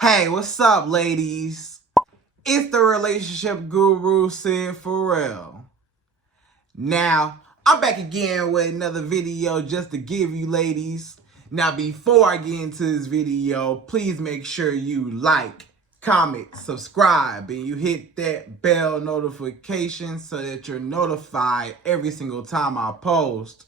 Hey, what's up, ladies? It's the relationship guru, Sydd Ferrell. Now, I'm back again with another video just to give you ladies. Now, before I get into this video, please make sure you like, comment, subscribe, and you hit that bell notification so that you're notified every single time I post.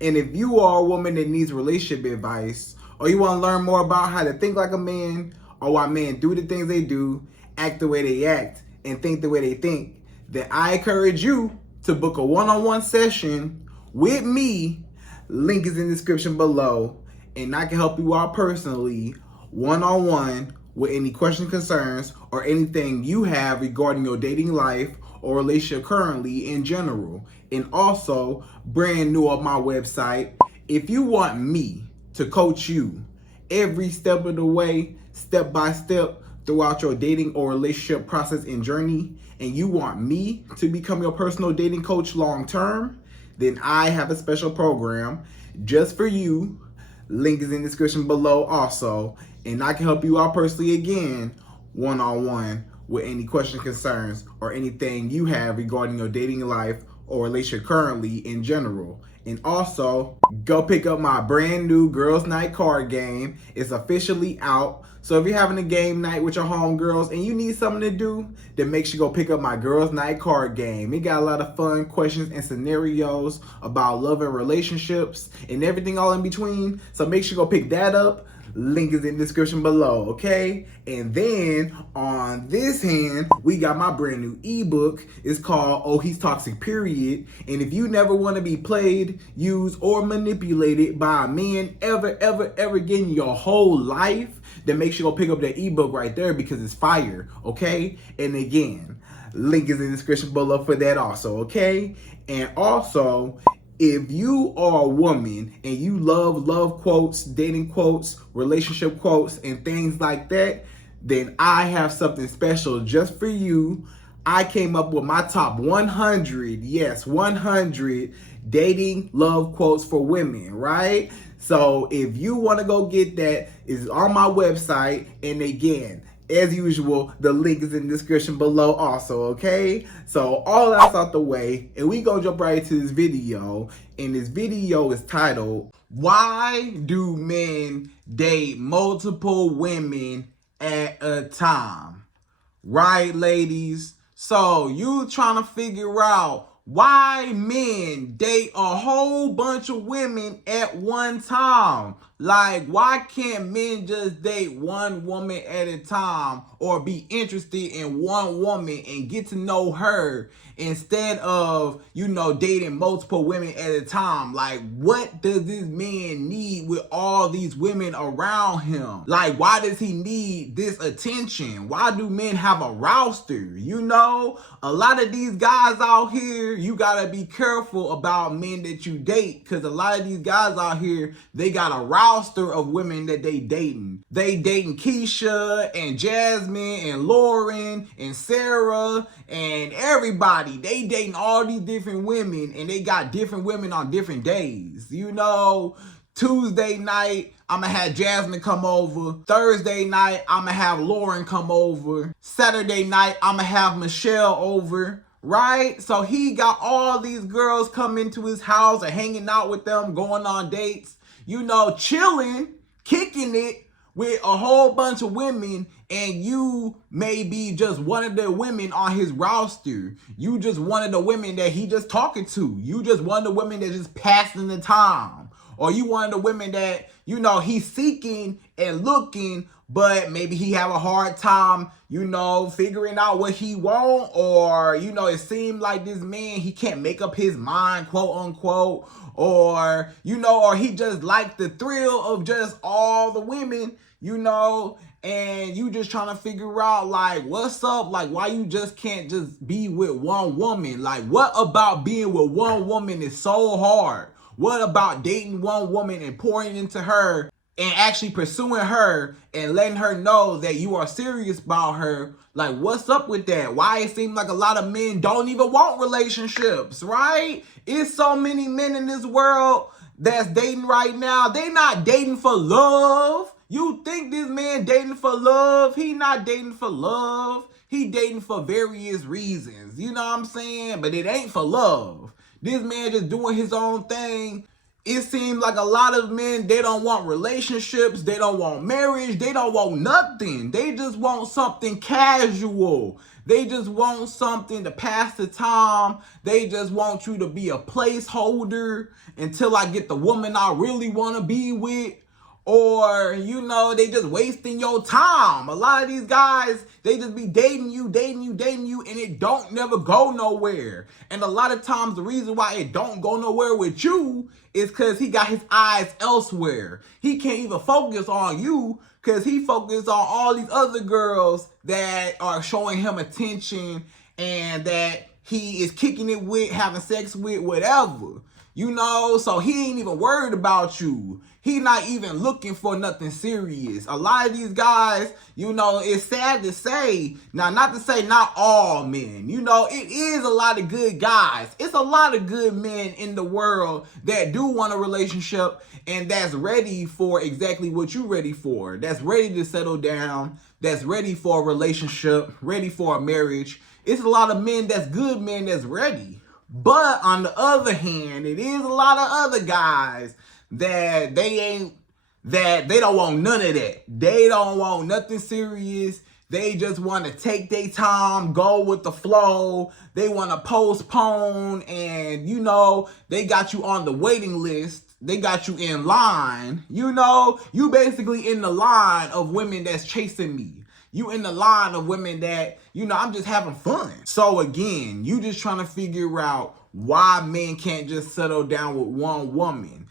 And if you are a woman that needs relationship advice, or you want to learn more about how to think like a man, or why men do the things they do, act the way they act, and think the way they think, then I encourage you to book a one-on-one session with me. Link is in the description below, and I can help you out personally, one-on-one, with any questions, concerns, or anything you have regarding your dating life or relationship currently in general. And also, brand new on my website, if you want me to coach you every step of the way, step by step, throughout your dating or relationship process and journey, and you want me to become your personal dating coach long term, then I have a special program just for you. Link is in the description below also, and I can help you out personally again, one-on-one, with any questions, concerns, or anything you have regarding your dating life or relationship currently in general. And also, go pick up my brand new Girls Night card game. It's officially out. So if you're having a game night with your homegirls and you need something to do, then make sure you go pick up my Girls Night card game. It got a lot of fun questions and scenarios about love and relationships and everything all in between. So make sure you go pick that up. Link is in the description below, okay? And then on this hand, we got my brand new ebook. It's called Oh, He's Toxic, Period. And if you never want to be played, used, or manipulated by a man ever again in your whole life, then make sure you go pick up that ebook right there because it's fire, okay? And again, link is in the description below for that also, okay? And also, if you are a woman and you love quotes, dating quotes, relationship quotes, and things like that, then I have something special just for you. I came up with my top 100, yes, 100 dating love quotes for women, right? So if you want to go get that, it's on my website. And again, as usual, the link is in the description below also, okay? So all that's out the way, and we gonna jump right into this video. And this video is titled, Why Do Men Date Multiple Women at a Time? Right, ladies? So you trying to figure out why men date a whole bunch of women at one time. Like, why can't men just date one woman at a time or be interested in one woman and get to know her instead of, dating multiple women at a time? Like, what does this man need with all these women around him? Like, why does he need this attention? Why do men have a roster? A lot of these guys out here, you gotta be careful about men that you date, because a lot of these guys out here, they got a roster of women that they dating. They dating Keisha and Jasmine and Lauren and Sarah and everybody. They dating all these different women, and they got different women on different days. Tuesday night, I'm going to have Jasmine come over. Thursday night, I'm going to have Lauren come over. Saturday night, I'm going to have Michelle over. Right? So he got all these girls coming to his house and hanging out with them, going on dates, chilling, kicking it with a whole bunch of women, and you may be just one of the women on his roster. You just one of the women that he just talking to. You just one of the women that just passing the time. Or you one of the women that, he's seeking and looking, but maybe he have a hard time, figuring out what he want, or, it seemed like this man, he can't make up his mind, quote unquote, or, or he just like the thrill of just all the women, and you just trying to figure out, like, what's up? Like, why you just can't just be with one woman? Like, what about being with one woman is so hard? What about dating one woman and pouring into her and actually pursuing her and letting her know that you are serious about her? Like, what's up with that? Why it seems like a lot of men don't even want relationships, right? It's so many men in this world that's dating right now. They not dating for love. You think this man dating for love? He not dating for love. He dating for various reasons. You know what I'm saying? But it ain't for love. This man just doing his own thing. It seems like a lot of men, they don't want relationships. They don't want marriage. They don't want nothing. They just want something casual. They just want something to pass the time. They just want you to be a placeholder until I get the woman I really want to be with. Or, you know, they just wasting your time. A lot of these guys, they just be dating you, and it don't never go nowhere. And a lot of times the reason why it don't go nowhere with you is because he got his eyes elsewhere. He can't even focus on you because he focused on all these other girls that are showing him attention and that he is kicking it with, having sex with, whatever. You know, so he ain't even worried about you. He not even looking for nothing serious. A lot of these guys, you know, it's sad to say, now not to say not all men, you know, it is a lot of good guys. It's a lot of good men in the world that do want a relationship and that's ready for exactly what you ready for. That's ready to settle down. That's ready for a relationship, ready for a marriage. It's a lot of men that's good men that's ready. But on the other hand, it is a lot of other guys that they don't want none of that. They don't want nothing serious. They just want to take their time, go with the flow. They want to postpone, and you know, they got you on the waiting list. They got you in line. You know, you basically in the line of women that's chasing me. You in the line of women that, you know, I'm just having fun. So again, you just trying to figure out why men can't just settle down with one woman.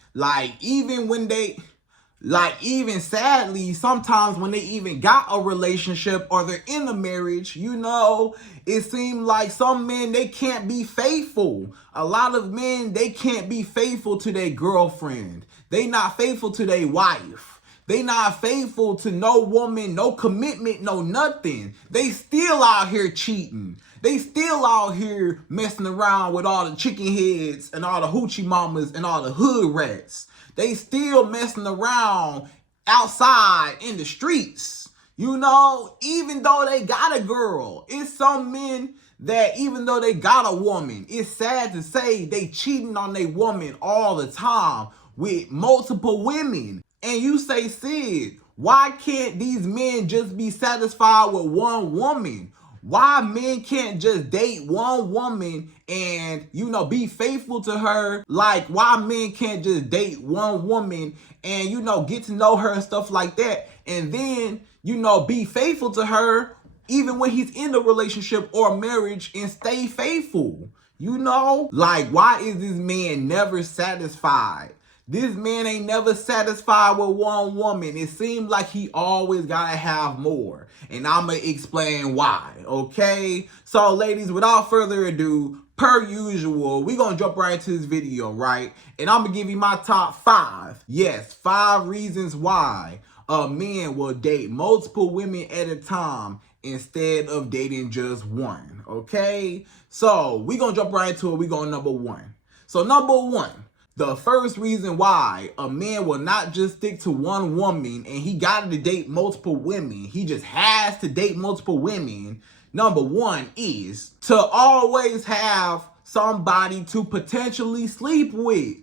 Even sadly, sometimes when they even got a relationship or they're in a marriage, you know, it seems like some men, they can't be faithful. A lot of men, they can't be faithful to their girlfriend. They not faithful to their wife. They not faithful to no woman, no commitment, no nothing. They still out here cheating. They still out here messing around with all the chicken heads and all the hoochie mamas and all the hood rats. They still messing around outside in the streets. You know, even though they got a girl, it's some men that even though they got a woman, it's sad to say they cheating on their woman all the time with multiple women. And you say, Sid, why can't these men just be satisfied with one woman? Why men can't just date one woman and, you know, be faithful to her? Like, why men can't just date one woman and, you know, get to know her and stuff like that, and then, you know, be faithful to her even when he's in a relationship or marriage and stay faithful? You know, like, why is this man never satisfied? This man ain't never satisfied with one woman. It seems like he always gotta have more. And I'ma explain why, okay? So ladies, without further ado, per usual, we gonna jump right into this video, right? And I'm gonna give you my top 5. Yes, 5 reasons why a man will date multiple women at a time instead of dating just one, okay? So we gonna jump right into it. We going number 1. So number 1. The first reason why a man will not just stick to one woman and he got to date multiple women, he just has to date multiple women, number 1 is to always have somebody to potentially sleep with.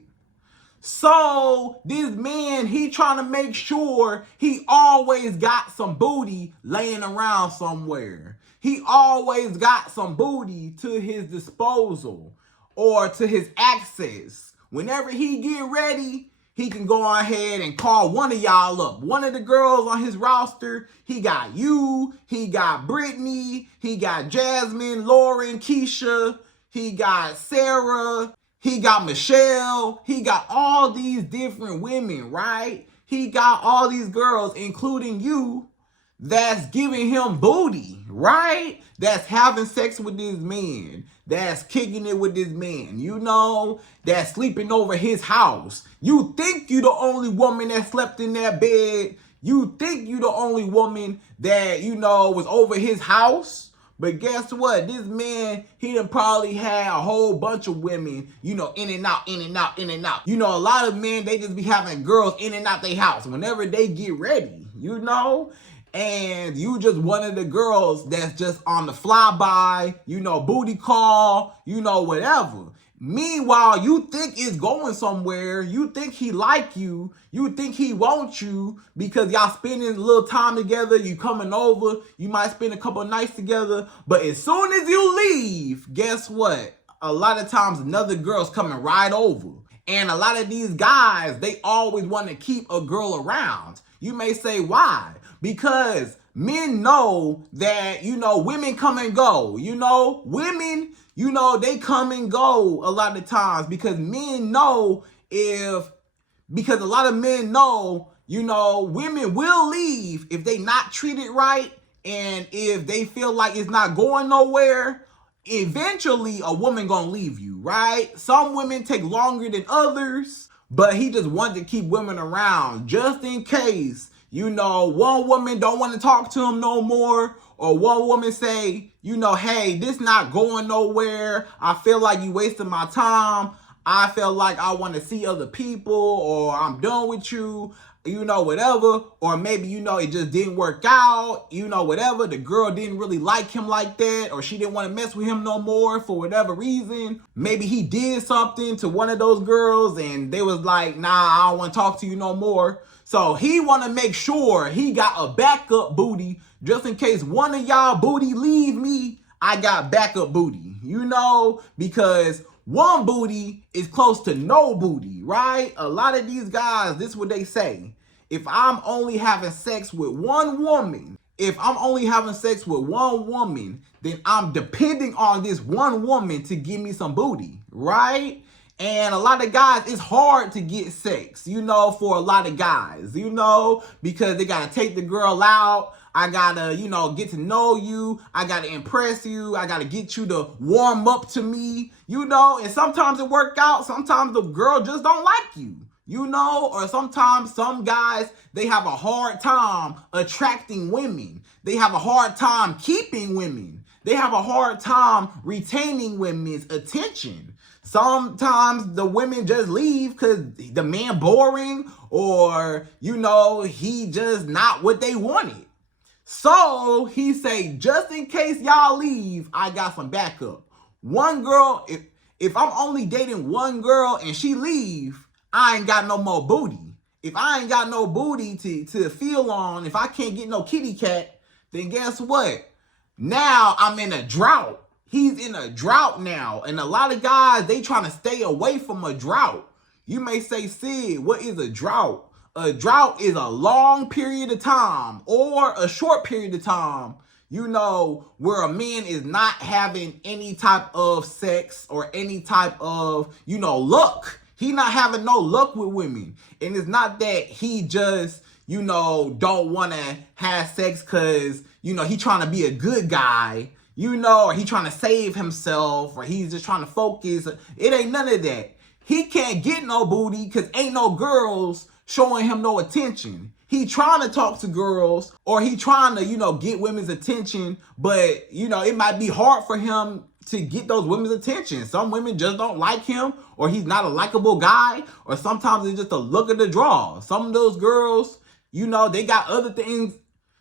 So this man, he trying to make sure he always got some booty laying around somewhere. He always got some booty to his disposal or to his access. Whenever he get ready, he can go ahead and call one of y'all up. One of the girls on his roster, he got you, he got Brittany, he got Jasmine, Lauren, Keisha, he got Sarah, he got Michelle, he got all these different women, right? He got all these girls, including you, that's giving him booty, right? That's having sex with this man. That's kicking it with this man, you know, that's sleeping over his house. You think you the only woman that slept in that bed. You think you the only woman that, you know, was over his house. But guess what? This man, he done probably had a whole bunch of women, you know, in and out, in and out, in and out. You know, a lot of men, they just be having girls in and out their house whenever they get ready. you know? And you just one of the girls that's just on the flyby, you know, booty call, you know, whatever. Meanwhile, you think it's going somewhere. You think he like you. You think he wants you because y'all spending a little time together. You coming over. You might spend a couple of nights together. But as soon as you leave, guess what? A lot of times another girl's coming right over. And a lot of these guys, they always want to keep a girl around. You may say, why? Because men know that, you know, women come and go. You know, women, you know, they come and go a lot of times because men know because a lot of men know, you know, women will leave if they not treated right and if they feel like it's not going nowhere. Eventually, a woman gonna leave you, right? Some women take longer than others, but he just wanted to keep women around just in case, you know, one woman don't want to talk to him no more, or one woman say, you know, hey, this not going nowhere. I feel like you wasted my time. I feel like I want to see other people, or I'm done with you, you know, whatever. Or maybe, you know, it just didn't work out, you know, whatever. The girl didn't really like him like that, or she didn't want to mess with him no more for whatever reason. Maybe he did something to one of those girls and they was like, nah, I don't want to talk to you no more. So he want to make sure he got a backup booty just in case one of y'all booty leave me. I got backup booty, you know, because one booty is close to no booty, right? A lot of these guys, this is what they say. If I'm only having sex with one woman, then I'm depending on this one woman to give me some booty, right? And a lot of guys, it's hard to get sex, you know, for a lot of guys, you know, because they got to take the girl out. I gotta, you know, get to know you. I gotta impress you. I gotta get you to warm up to me, you know. And sometimes it work out. Sometimes the girl just don't like you, you know. Or sometimes some guys, they have a hard time attracting women. They have a hard time keeping women. They have a hard time retaining women's attention. Sometimes the women just leave because the man boring, or, you know, he just not what they wanted. So he say, just in case y'all leave, I got some backup. One girl, if I'm only dating one girl and she leave, I ain't got no more booty. If I ain't got no booty to feel on, if I can't get no kitty cat, then guess what? Now I'm in a drought. He's in a drought now. And a lot of guys, they trying to stay away from a drought. You may say, Sid, what is a drought? A drought is a long period of time or a short period of time, you know, where a man is not having any type of sex or any type of, you know, luck. He not having no luck with women. And it's not that he just, you know, don't want to have sex because, you know, he trying to be a good guy, you know, or he trying to save himself, or he's just trying to focus. It ain't none of that. He can't get no booty because ain't no girls showing him no attention. He trying to talk to girls, or he trying to, you know, get women's attention, but, you know, it might be hard for him to get those women's attention. Some women just don't like him, or he's not a likable guy, or sometimes it's just a look of the draw. Some of those girls, you know, they got other things.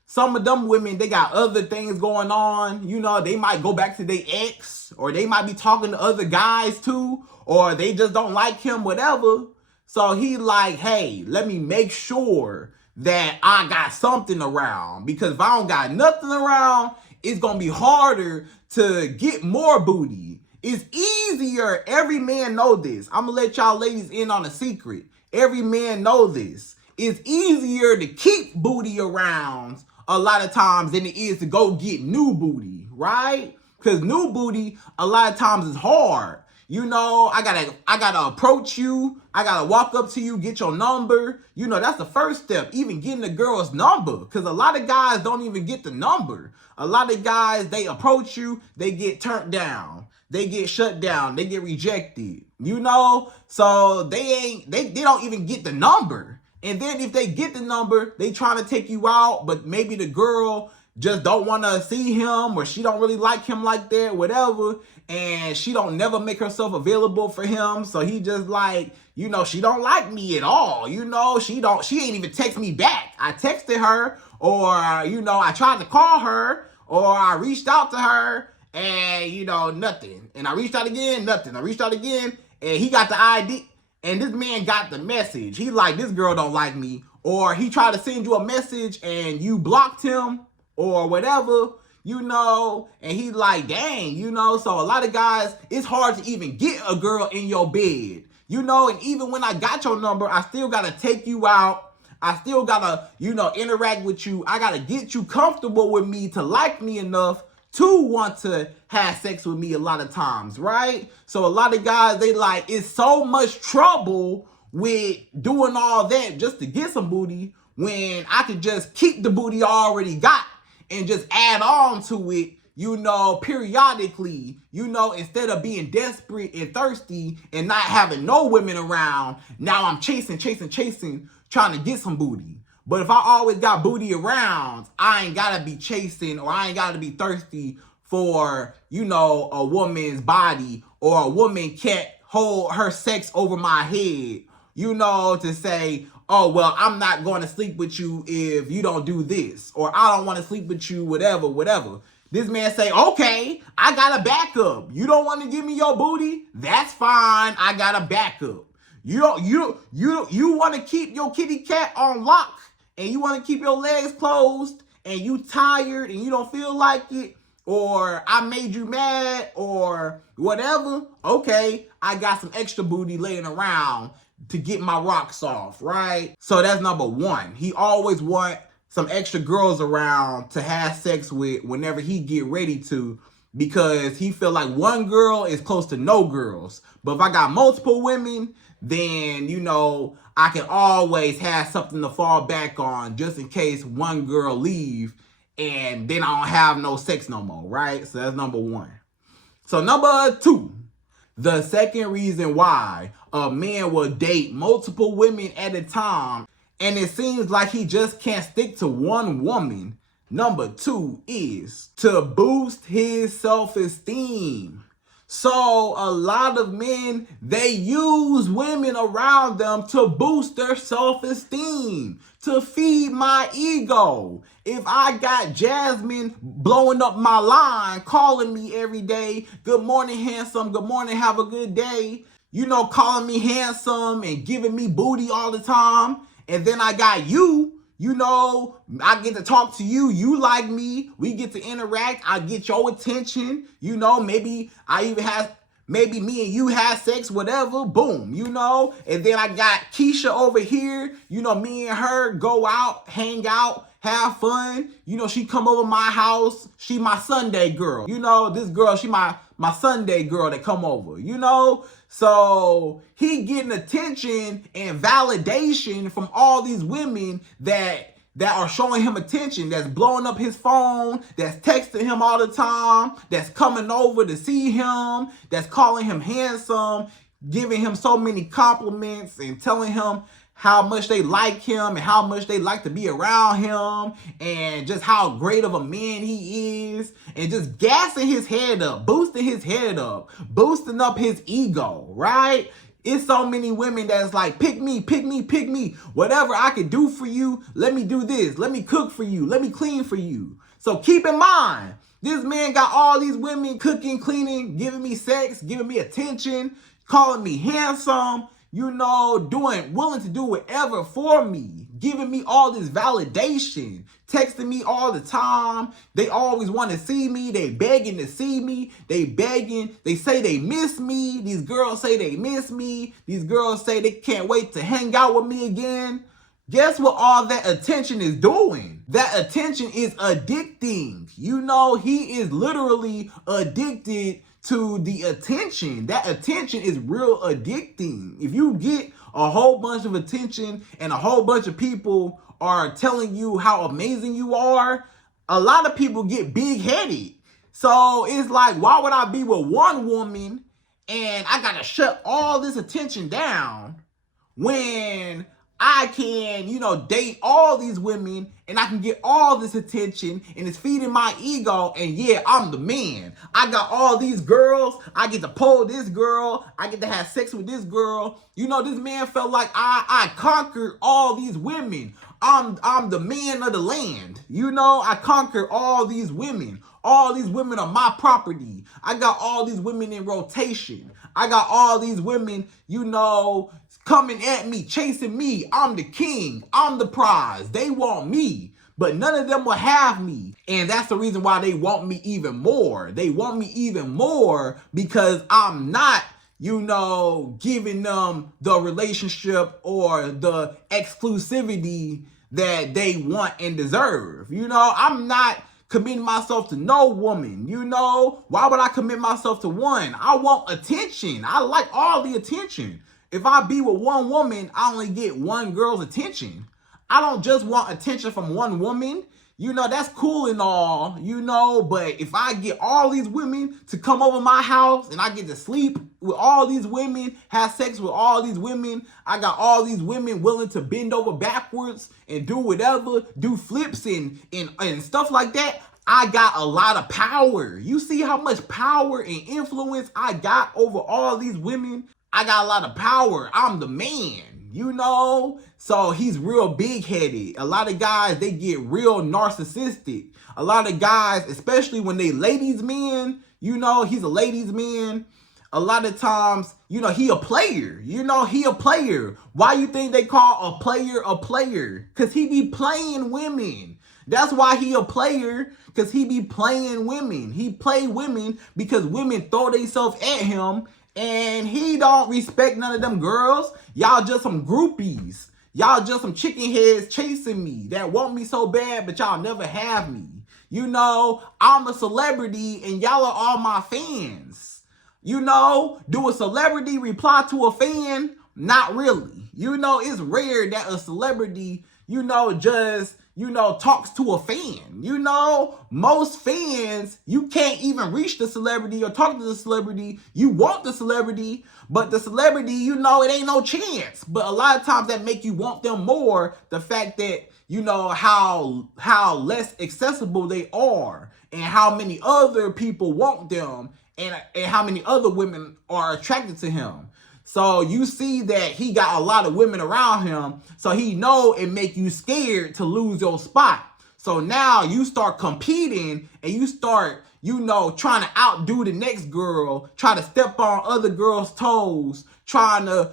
Some of them women, they got other things going on. You know, they might go back to their ex, or they might be talking to other guys too, or they just don't like him, whatever. So he like, hey, let me make sure that I got something around, because if I don't got nothing around, it's going to be harder to get more booty. It's easier. Every man know this. I'm going to let y'all ladies in on a secret. Every man know this. It's easier to keep booty around a lot of times than it is to go get new booty, right? Because new booty a lot of times is hard. You know, I gotta approach you. I gotta walk up to you, get your number. You know, that's the first step, even getting the girl's number. Because a lot of guys don't even get the number. A lot of guys, they approach you, they get turned down. They get shut down. They get rejected. You know, so they don't even get the number. And then if they get the number, they trying to take you out, but maybe the girl, just don't want to see him, or she don't really like him like that, whatever, and she don't never make herself available for him. So he just like, you know, she don't like me at all. You know, she ain't even text me back. I texted her, or, you know, I tried to call her, or I reached out to her, and, you know, nothing. And I reached out again, nothing. I reached out again, and he got the ID, and this man got the message. He like, this girl don't like me. Or he tried to send you a message and you blocked him or whatever, you know, and he like, dang, you know. So a lot of guys, it's hard to even get a girl in your bed, you know. And even when I got your number, I still got to take you out. I still got to, you know, interact with you. I got to get you comfortable with me to like me enough to want to have sex with me a lot of times, right? So a lot of guys, they like, it's so much trouble with doing all that just to get some booty when I could just keep the booty I already got and just add on to it, you know, periodically, you know, instead of being desperate and thirsty and not having no women around. Now I'm chasing, trying to get some booty. But if I always got booty around, I ain't gotta be chasing, or I ain't gotta be thirsty for, you know, a woman's body, or a woman can't hold her sex over my head, you know, to say, oh, well, I'm not going to sleep with you if you don't do this, or I don't want to sleep with you, whatever. This man say, okay, I got a backup. You don't want to give me your booty? That's fine. I got a backup. You want to keep your kitty cat on lock, and you want to keep your legs closed, and you tired and you don't feel like it, or I made you mad, or whatever. Okay, I got some extra booty laying around to get my rocks off, right? So that's number one. He always want some extra girls around to have sex with whenever he get ready to, because he feel like one girl is close to no girls. But if I got multiple women, then, you know, I can always have something to fall back on just in case one girl leave and then I don't have no sex no more, right? So that's number one. So number two, the second reason why a man will date multiple women at a time and it seems like he just can't stick to one woman, number two, is to boost his self-esteem. So a lot of men, they use women around them to boost their self-esteem, to feed my ego. If I got Jasmine blowing up my line, calling me every day, good morning, handsome, good morning, have a good day, you know, calling me handsome and giving me booty all the time, and then I got you, you know, I get to talk to you, you like me, we get to interact, I get your attention, you know, maybe maybe me and you have sex, whatever, boom, you know, and then I got Keisha over here, you know, me and her go out, hang out, have fun, you know, she come over my house, she my Sunday girl, you know, this girl, she my Sunday girl that come over, you know. So he getting attention and validation from all these women that are showing him attention, that's blowing up his phone, that's texting him all the time, that's coming over to see him, that's calling him handsome, giving him so many compliments and telling him how much they like him and how much they like to be around him and just how great of a man he is, and just gassing his head up, boosting his head up, boosting up his ego, right? It's so many women that's like, pick me, whatever I can do for you, let me do this, let me cook for you, let me clean for you. So keep in mind, this man got all these women cooking, cleaning, giving me sex, giving me attention, calling me handsome, you know, willing to do whatever for me, giving me all this validation, texting me all the time. They always want to see me. They begging to see me. They begging. They say they miss me. These girls say they miss me. These girls say they can't wait to hang out with me again. Guess what all that attention is doing? That attention is addicting. You know, he is literally addicted to the attention. That attention is real addicting. If you get a whole bunch of attention and a whole bunch of people are telling you how amazing you are, a lot of people get big-headed. So it's like, why would I be with one woman and I gotta shut all this attention down when I can, date all these women and I can get all this attention and it's feeding my ego. And yeah, I'm the man. I got all these girls. I get to pull this girl. I get to have sex with this girl. This man felt like I conquered all these women. I'm the man of the land. I conquered all these women. All these women are my property. I got all these women in rotation. I got all these women, coming at me, chasing me. I'm the king. I'm the prize. They want me, but none of them will have me. And that's the reason why they want me even more. They want me even more because I'm not, giving them the relationship or the exclusivity that they want and deserve. I'm not committing myself to no woman. Why would I commit myself to one? I want attention. I like all the attention. If I be with one woman, I only get one girl's attention. I don't just want attention from one woman. That's cool and all, but if I get all these women to come over my house and I get to sleep with all these women, have sex with all these women, I got all these women willing to bend over backwards and do whatever, do flips and stuff like that, I got a lot of power. You see how much power and influence I got over all these women? I got a lot of power. I'm the man. So he's real big-headed. A lot of guys, they get real narcissistic. A lot of guys, especially when they ladies men, he's a ladies man. A lot of times, he a player. He a player. Why you think they call a player? Because he be playing women. That's why he a player, because he be playing women. He play women because women throw themselves at him. And he don't respect none of them girls. Y'all just some groupies. Y'all just some chicken heads chasing me that want me so bad, but y'all never have me. I'm a celebrity and y'all are all my fans. Do a celebrity reply to a fan? Not really. It's rare that a celebrity, just talks to a fan. Most fans, you can't even reach the celebrity or talk to the celebrity. You want the celebrity, but the celebrity, it ain't no chance. But a lot of times that make you want them more. The fact that, how less accessible they are and how many other people want them and how many other women are attracted to him. So you see that he got a lot of women around him. So he know it make you scared to lose your spot. So now you start competing and you start, trying to outdo the next girl, try to step on other girls' toes, trying to,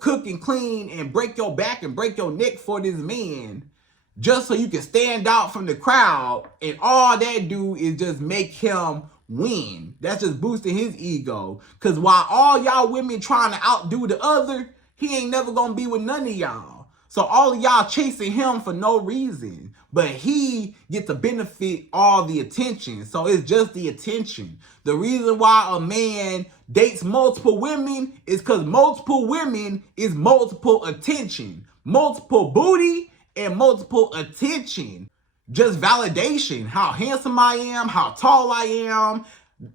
cook and clean and break your back and break your neck for this man. Just so you can stand out from the crowd. And all that do is just make him win. That's just boosting his ego. Because while all y'all women trying to outdo the other, he ain't never gonna be with none of y'all. So all of y'all chasing him for no reason. But he gets to benefit all the attention. So it's just the attention. The reason why a man dates multiple women is because multiple women is multiple attention. Multiple booty and multiple attention. Just validation. How handsome I am, how tall I am.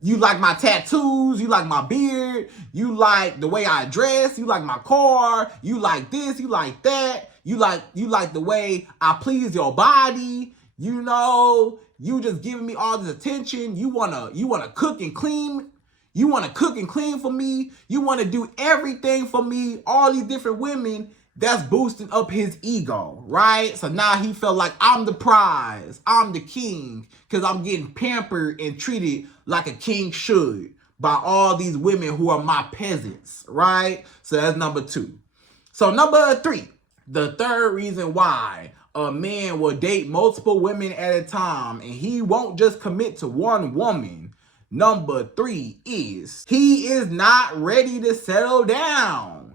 You like my tattoos, you like my beard, you like the way I dress, you like my car, you like this, you like that, you like the way I please your body, you just giving me all this attention. You wanna cook and clean. You wanna cook and clean for me. You wanna do everything for me. All these different women. That's boosting up his ego, right? So now he felt like I'm the prize. I'm the king because I'm getting pampered and treated like a king should by all these women who are my peasants, right? So that's number 2. So number 3, the third reason why a man will date multiple women at a time and he won't just commit to one woman. Number 3 is he is not ready to settle down.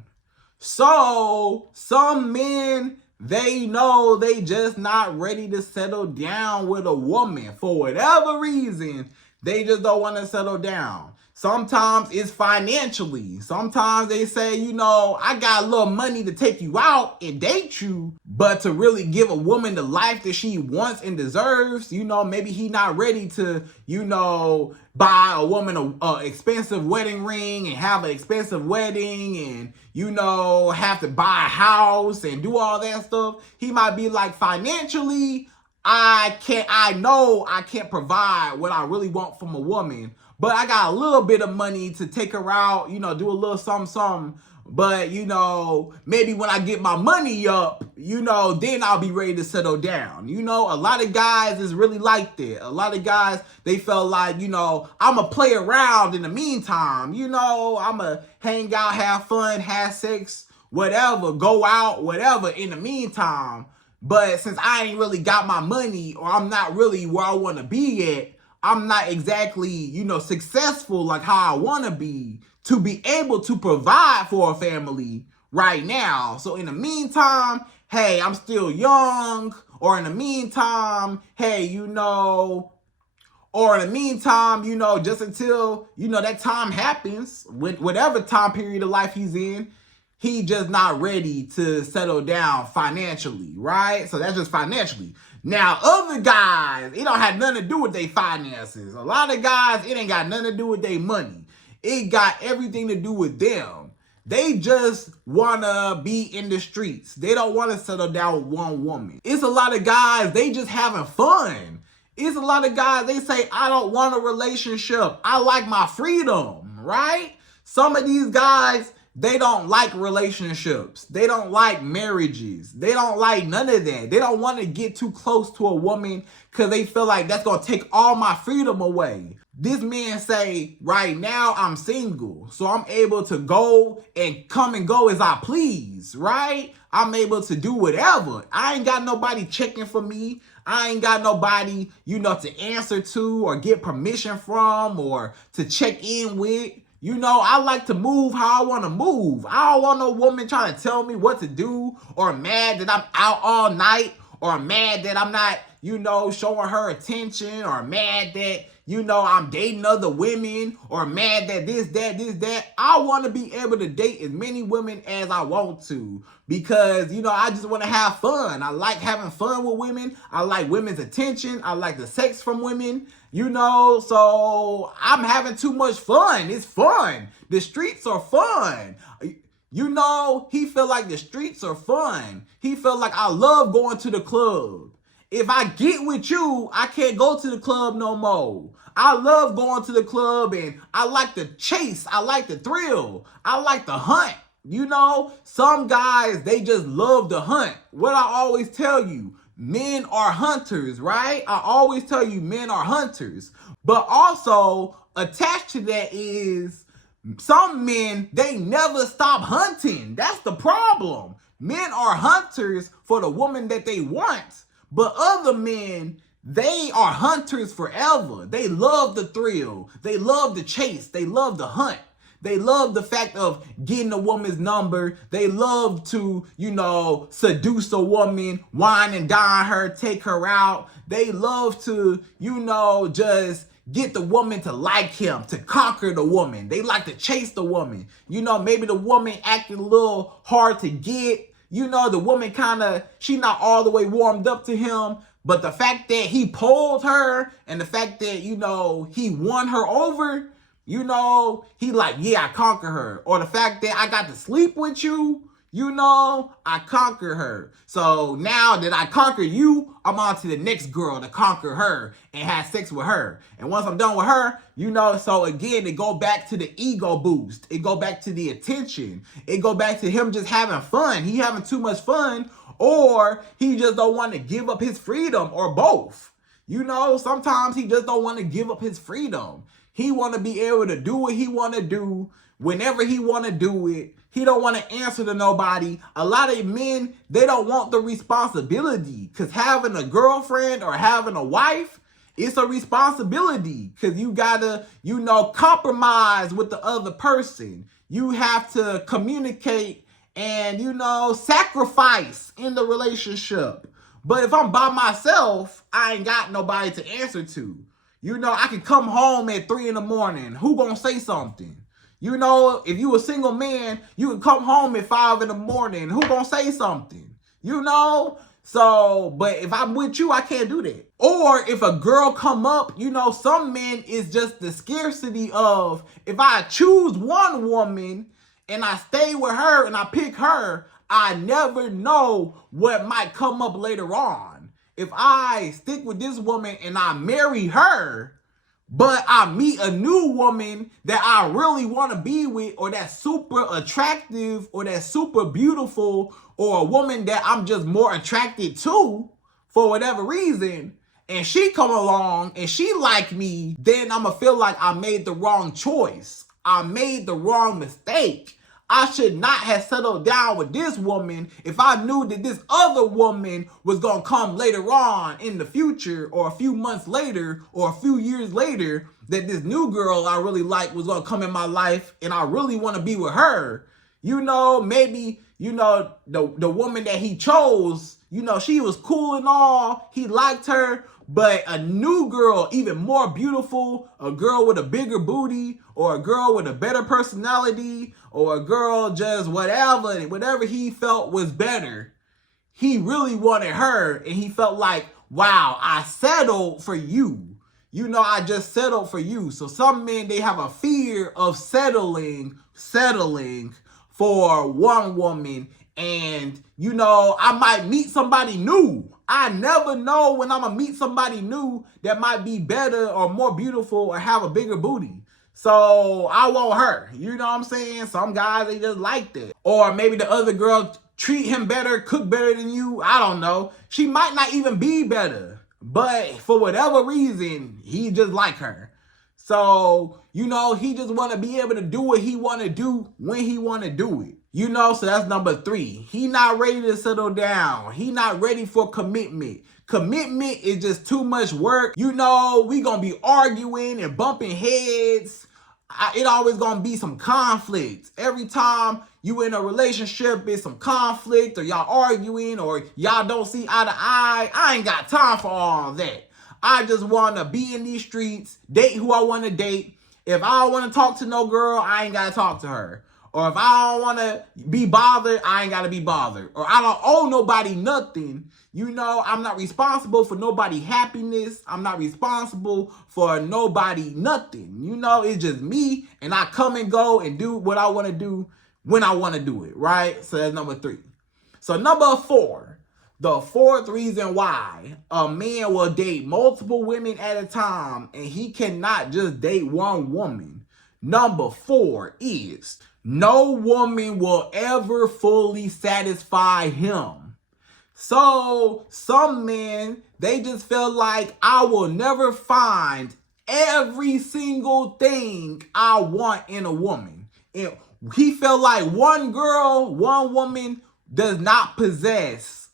So some men, they know they just not ready to settle down with a woman. For whatever reason, They just don't want to settle down. Sometimes it's financially. Sometimes they say, you know, I got a little money to take you out and date you, but to really give a woman the life that she wants and deserves, you know, maybe he not ready to, you know, buy a woman a expensive wedding ring and have an expensive wedding and, you know, have to buy a house and do all that stuff. He might be like, financially, I know I can't provide what I really want from a woman, but I got a little bit of money to take her out, you know, do a little something. But, you know, maybe when I get my money up, you know, then I'll be ready to settle down. You know, a lot of guys is really like that. A lot of guys, they felt like, you know, I'm going to play around in the meantime. You know, I'm going to hang out, have fun, have sex, whatever, go out, whatever in the meantime. But since I ain't really got my money, or I'm not really where I want to be at, I'm not exactly, you know, successful like how I want to be able to provide for a family right now. So in the meantime, hey, I'm still young. Or in the meantime, hey, you know, or in the meantime, you know, just until, you know, that time happens, with whatever time period of life he's in, he just not ready to settle down financially, right? So that's just financially. Now, other guys, it don't have nothing to do with their finances. A lot of guys, it ain't got nothing to do with their money. It got everything to do with them. They just want to be in the streets. They don't want to settle down with one woman. It's a lot of guys, they just having fun. It's a lot of guys, they say, I don't want a relationship. I like my freedom, right? Some of these guys, they don't like relationships. They don't like marriages. They don't like none of that. They don't want to get too close to a woman because they feel like that's going to take all my freedom away. This man say, right now I'm single, so I'm able to go and come and go as I please, right? I'm able to do whatever. I ain't got nobody checking for me. I ain't got nobody, you know, to answer to or get permission from or to check in with. You know, I like to move how I want to move. I don't want no woman trying to tell me what to do, or mad that I'm out all night, or mad that I'm not, you know, showing her attention, or mad that, you know, I'm dating other women, or mad that this, that. I want to be able to date as many women as I want to, because, you know, I just want to have fun. I like having fun with women. I like women's attention. I like the sex from women, you know, so I'm having too much fun. It's fun. The streets are fun. You know, he feel like the streets are fun. He felt like I love going to the club. If I get with you, I can't go to the club no more. I love going to the club and I like the chase. I like the thrill. I like the hunt. You know, some guys, they just love the hunt. What I always tell you, men are hunters, right? I always tell you men are hunters. But also attached to that is some men, they never stop hunting. That's the problem. Men are hunters for the woman that they want. But other men, they are hunters forever. They love the thrill. They love the chase. They love the hunt. They love the fact of getting a woman's number. They love to, you know, seduce a woman, wine and dine her, take her out. They love to, you know, just get the woman to like him, to conquer the woman. They like to chase the woman. You know, maybe the woman acting a little hard to get. You know, the woman kind of, she not all the way warmed up to him. But the fact that he pulled her and the fact that, you know, he won her over, you know, he like, yeah, I conquer her. Or the fact that I got to sleep with you, you know, I conquer her. So now that I conquer you, I'm on to the next girl to conquer her and have sex with her. And once I'm done with her, you know, so again, it go back to the ego boost. It go back to the attention. It go back to him just having fun. He having too much fun, or he just don't want to give up his freedom, or both. You know, sometimes he just don't want to give up his freedom. He want to be able to do what he want to do whenever he want to do it. He don't want to answer to nobody. A lot of men, they don't want the responsibility, because having a girlfriend or having a wife, it's a responsibility, because you gotta, you know, compromise with the other person. You have to communicate and, you know, sacrifice in the relationship. But if I'm by myself, I ain't got nobody to answer to. You know, I can come home at 3 in the morning. Who gonna say something? You know, if you a single man, you can come home at 5 in the morning. Who gonna say something? You know? So, but if I'm with you, I can't do that. Or if a girl come up, you know, some men is just the scarcity of, if I choose one woman and I stay with her and I pick her, I never know what might come up later on. If I stick with this woman and I marry her, but I meet a new woman that I really want to be with, or that's super attractive, or that's super beautiful, or a woman that I'm just more attracted to for whatever reason, and she come along and she like me, then I'm gonna feel like I made the wrong choice. I made the wrong mistake. I should not have settled down with this woman if I knew that this other woman was going to come later on in the future, or a few months later, or a few years later, that this new girl I really like was going to come in my life and I really want to be with her. You know, maybe, you know, the woman that he chose, you know, she was cool and all, he liked her, but a new girl, even more beautiful, a girl with a bigger booty, or a girl with a better personality, or a girl just whatever he felt was better, he really wanted her, and he felt like, wow, I settled for you. You know, I just settled for you. So some men, they have a fear of settling for one woman. And, you know, I might meet somebody new. I never know when I'm going to meet somebody new that might be better or more beautiful or have a bigger booty. So I want her. You know what I'm saying? Some guys, they just like that. Or maybe the other girl treat him better, cook better than you. I don't know. She might not even be better. But for whatever reason, he just like her. So, you know, he just want to be able to do what he want to do when he want to do it. You know, so that's number 3. He not ready to settle down. He not ready for commitment. Commitment is just too much work. You know, we gonna be arguing and bumping heads. It always gonna be some conflict. Every time you in a relationship, it's some conflict, or y'all arguing, or y'all don't see eye to eye. I ain't got time for all that. I just want to be in these streets, date who I want to date. If I don't want to talk to no girl, I ain't got to talk to her. Or if I don't want to be bothered, I ain't got to be bothered. Or I don't owe nobody nothing. You know, I'm not responsible for nobody's happiness. I'm not responsible for nobody nothing. You know, it's just me, and I come and go and do what I want to do when I want to do it, right? So that's number 3. So number 4, the 4th reason why a man will date multiple women at a time and he cannot just date one woman. Number 4 is, no woman will ever fully satisfy him. So some men, they just feel like, I will never find every single thing I want in a woman. And he felt like one woman does not possess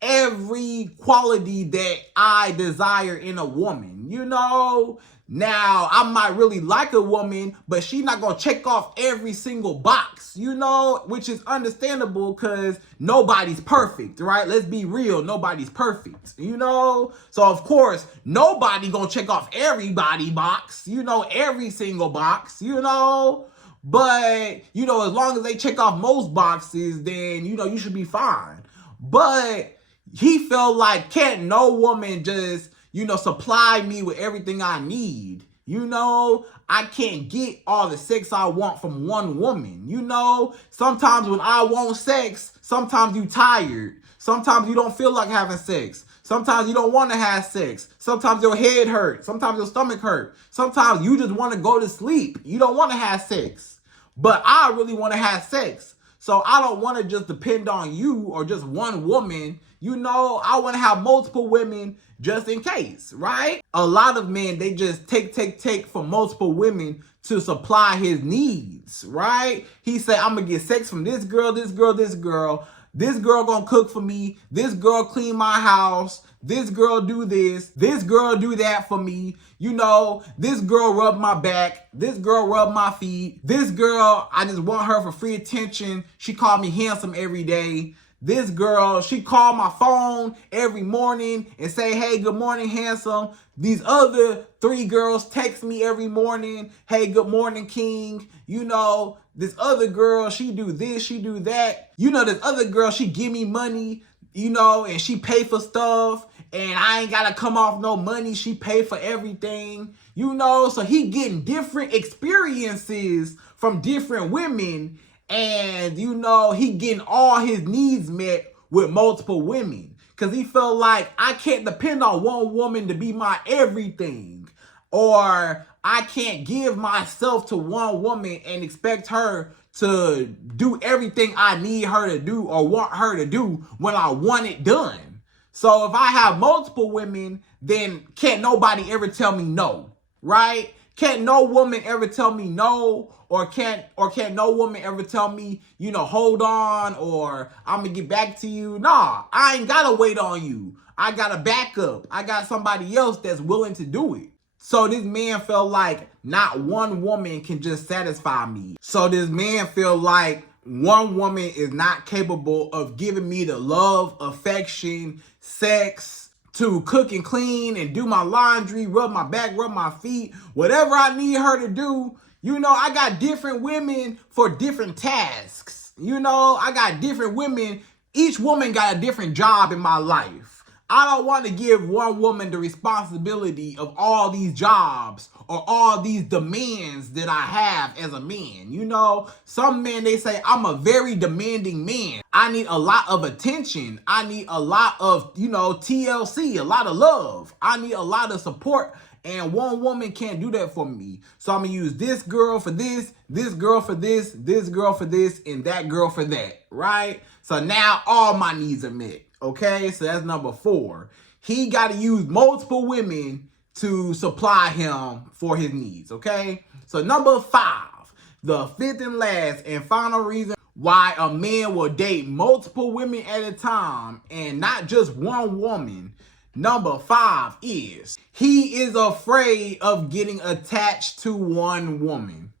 every quality that I desire in a woman. You know, now I might really like a woman, but she's not gonna check off every single box, you know, which is understandable because nobody's perfect, right? Let's be real, nobody's perfect, you know? So of course, nobody gonna check off everybody box, you know, every single box, you know? But, you know, as long as they check off most boxes, then, you know, you should be fine. But he felt like, can't no woman just, you know, supply me with everything I need. You know, I can't get all the sex I want from one woman. You know, sometimes when I want sex, sometimes you tired. Sometimes you don't feel like having sex. Sometimes you don't want to have sex. Sometimes your head hurts. Sometimes your stomach hurts. Sometimes you just want to go to sleep. You don't want to have sex. But I really want to have sex. So I don't want to just depend on you or just one woman. You know, I want to have multiple women just in case, right? A lot of men, they just take from multiple women to supply his needs, right? He said, I'm going to get sex from this girl, this girl, this girl. This girl gonna cook for me. This girl clean my house. This girl do this. This girl do that for me. You know, this girl rub my back. This girl rub my feet. This girl, I just want her for free attention. She called me handsome every day. This girl, she called my phone every morning and say, hey, good morning, handsome. These other 3 girls text me every morning, hey, good morning, king. You know, this other girl, she do this, she do that. You know, this other girl, she give me money, you know, and she pay for stuff. And I ain't gotta come off no money. She pay for everything, you know. So he getting different experiences from different women. And, you know, he getting all his needs met with multiple women. Because he felt like I can't depend on one woman to be my everything. Or I can't give myself to one woman and expect her to do everything I need her to do or want her to do when I want it done. So if I have multiple women, then can't nobody ever tell me no, right? Can't no woman ever tell me no, or can't no woman ever tell me, you know, hold on, or I'm gonna get back to you. Nah, I ain't gotta wait on you. I got a backup. I got somebody else that's willing to do it. So this man felt like not one woman can just satisfy me. So this man felt like one woman is not capable of giving me the love, affection, sex, to cook and clean and do my laundry, rub my back, rub my feet, whatever I need her to do. You know, I got different women for different tasks. You know, I got different women. Each woman got a different job in my life. I don't want to give one woman the responsibility of all these jobs or all these demands that I have as a man. You know, some men, they say, I'm a very demanding man. I need a lot of attention. I need a lot of, you know, TLC, a lot of love. I need a lot of support. And one woman can't do that for me. So I'm going to use this girl for this girl for this girl for this, and that girl for that, right? So now all my needs are met. Okay, so that's number 4. He got to use multiple women to supply him for his needs, okay? So number 5, the 5th and last and final reason why a man will date multiple women at a time and not just one woman. Number 5 is he is afraid of getting attached to one woman.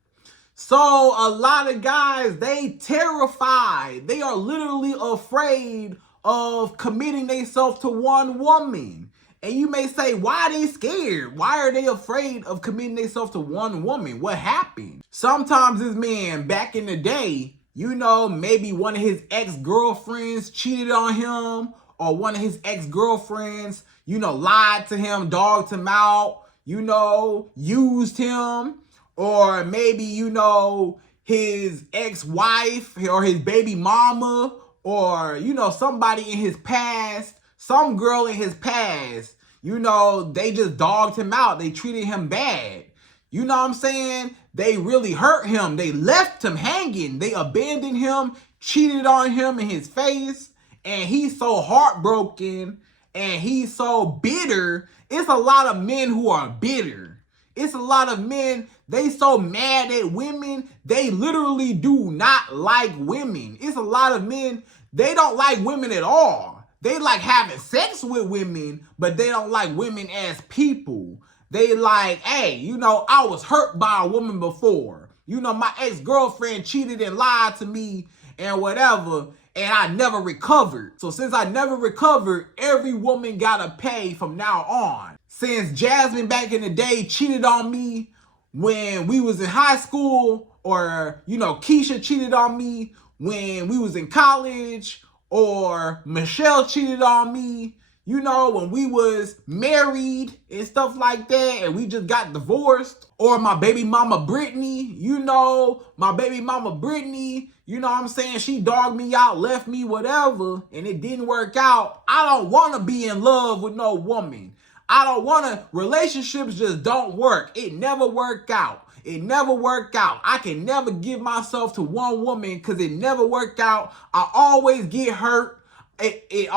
So a lot of guys, they terrified. They are literally afraid of committing themselves to one woman. And you may say, why are they scared? Why are they afraid of committing themselves to one woman? What happened? Sometimes this man, back in the day, you know, maybe one of his ex-girlfriends cheated on him, or one of his ex-girlfriends, you know, lied to him, dogged him out, you know, used him, or maybe, you know, his ex-wife or his baby mama, or, you know, somebody in his past, some girl in his past, you know, they just dogged him out. They treated him bad. You know what I'm saying? They really hurt him. They left him hanging. They abandoned him, cheated on him in his face, and he's so heartbroken and he's so bitter. It's a lot of men who are bitter. It's a lot of men, they so mad at women, they literally do not like women. It's a lot of men, they don't like women at all. They like having sex with women, but they don't like women as people. They like, hey, you know, I was hurt by a woman before. You know, my ex-girlfriend cheated and lied to me and whatever, and I never recovered. So since I never recovered, every woman gotta pay from now on. Since Jasmine back in the day cheated on me when we was in high school, or, you know, Keisha cheated on me when we was in college, or Michelle cheated on me, you know, when we was married and stuff like that, and we just got divorced, or my baby mama Brittany, you know, my baby mama Brittany, you know what I'm saying, she dogged me out, left me, whatever, and it didn't work out. I don't want to be in love with no woman. I don't want to, relationships just don't work. It never worked out. It never worked out. I can never give myself to one woman because it never worked out. I always get hurt. It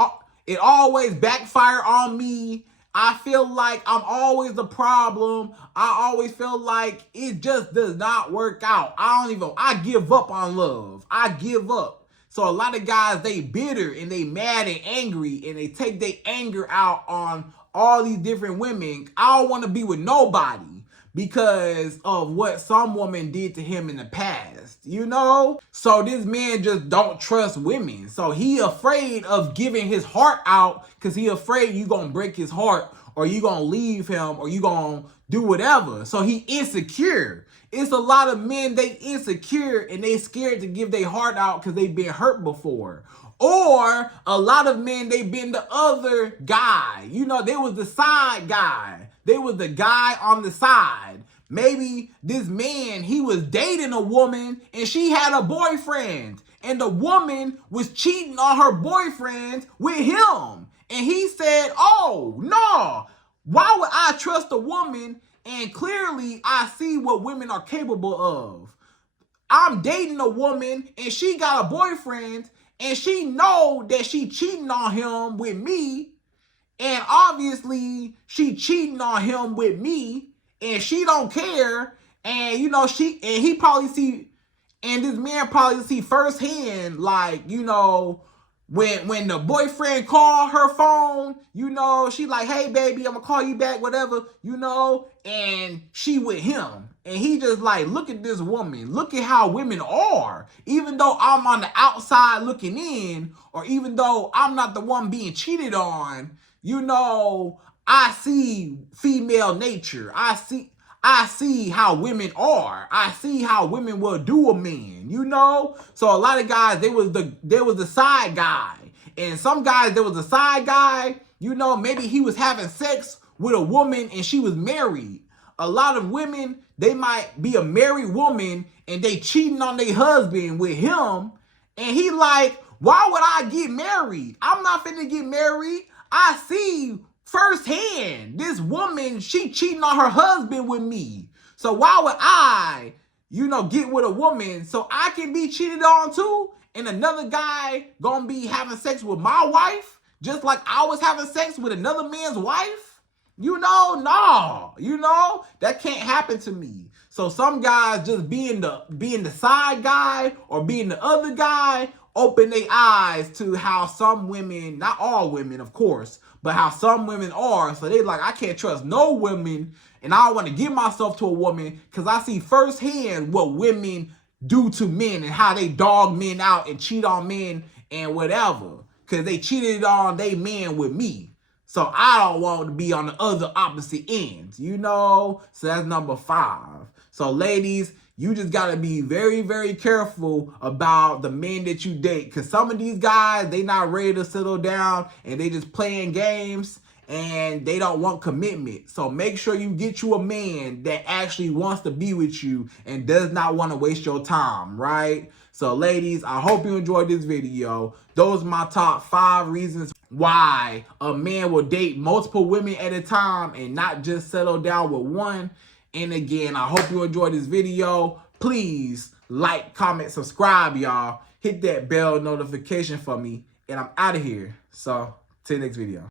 always backfire on me. I feel like I'm always the problem. I always feel like it just does not work out. I give up on love. I give up. So a lot of guys, they bitter and they mad and angry, and they take their anger out on all these different women. I don't want to be with nobody because of what some woman did to him in the past, you know? So this man just don't trust women. So he afraid of giving his heart out because he afraid you gonna break his heart, or you gonna leave him, or you gonna do whatever. So he insecure. It's a lot of men, they insecure and they scared to give their heart out because they've been hurt before. Or a lot of men, they been the other guy. You know, they was the side guy. They was the guy on the side. Maybe this man, he was dating a woman and she had a boyfriend. And the woman was cheating on her boyfriend with him. And he said, oh, no, why would I trust a woman? And clearly I see what women are capable of. I'm dating a woman and she got a boyfriend and she know that she cheating on him with me. And obviously she cheating on him with me and she don't care. And you know, he probably see, and this man probably see firsthand, like, you know, when the boyfriend called her phone, you know, she like, hey baby, I'm gonna call you back, whatever, you know, and she with him. And he just like, look at this woman. Look at how women are. Even though I'm on the outside looking in, or even though I'm not the one being cheated on, you know, I see female nature. I see how women are. I see how women will do a man, you know? So a lot of guys, there was the side guy. And some guys, there was a side guy, you know, maybe he was having sex with a woman and she was married. A lot of women, they might be a married woman and they cheating on their husband with him. And he like, why would I get married? I'm not finna get married. I see firsthand, this woman, she cheating on her husband with me. So why would I, you know, get with a woman so I can be cheated on too? And another guy gonna be having sex with my wife just like I was having sex with another man's wife? You know, no, you know, that can't happen to me. So some guys just being the side guy or being the other guy open their eyes to how some women, not all women, of course, but how some women are. So they like, I can't trust no women, and I don't want to give myself to a woman because I see firsthand what women do to men and how they dog men out and cheat on men and whatever, because they cheated on they men with me. So I don't want to be on the other opposite ends, you know? So that's number 5. So ladies, you just got to be very, very careful about the men that you date. Because some of these guys, they not ready to settle down and they just playing games and they don't want commitment. So make sure you get you a man that actually wants to be with you and does not want to waste your time, right? So ladies, I hope you enjoyed this video. Those are my top 5 reasons why a man will date multiple women at a time and not just settle down with one. And again, I hope you enjoyed this video. Please like, comment, subscribe, y'all. Hit that bell notification for me. And I'm out of here. So, till the next video.